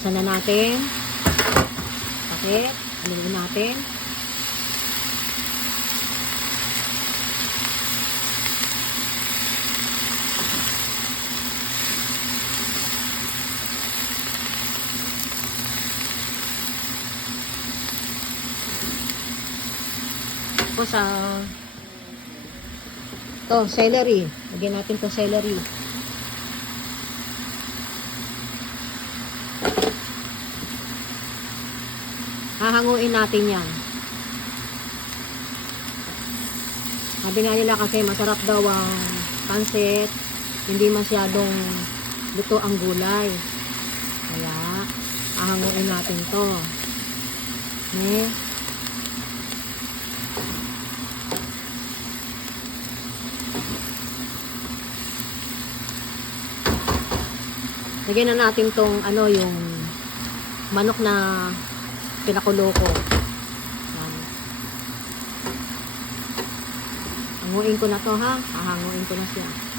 Buksan na natin. Pakit. Haluin natin. Tapos to celery. Lagyan natin to celery. Hahanguin natin yan. Sabi nga nila kasi masarap daw ang pansit, hindi masyadong luto ang gulay. Kaya hahanguin natin to. Lagyan na natin tong yung manok na pinakulo ko. Yan. Hanguin ko na to ha. Hahanguin ko na siya.